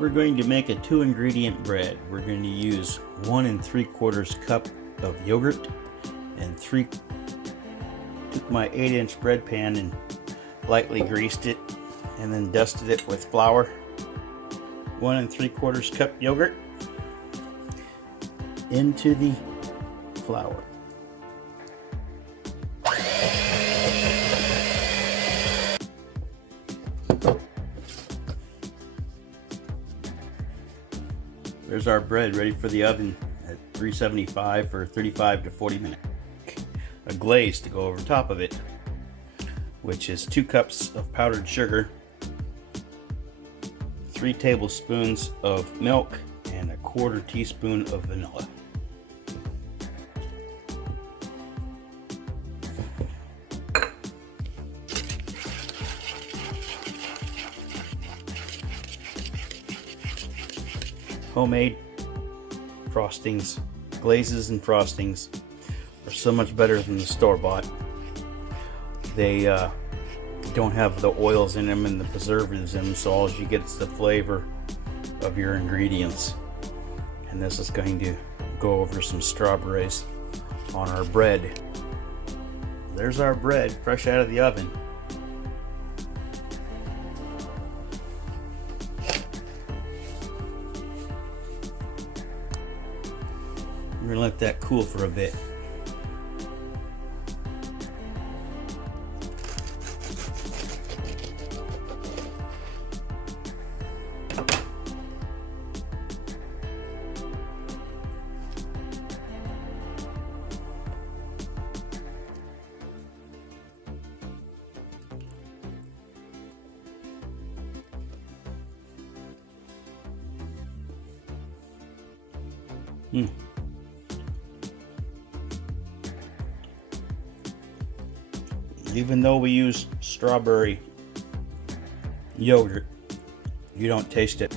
We're going to make a 2-ingredient bread. We're going to use 1 3/4 cup of yogurt and took my 8-inch bread pan and lightly greased it and then dusted it with flour. 1 3/4 cup yogurt into the flour. There's our bread ready for the oven at 375 for 35 to 40 minutes. A glaze to go over top of it, which is 2 cups of powdered sugar, 3 tablespoons of milk, and 1/4 teaspoon of vanilla. Homemade frostings, glazes and frostings are so much better than the store-bought. They don't have the oils in them and the preservatives in them, so all you get is the flavor of your ingredients. And this is going to go over some strawberries on our bread. There's our bread fresh out of the oven. We're going to let that cool for a bit. Even though we use strawberry yogurt, you don't taste it.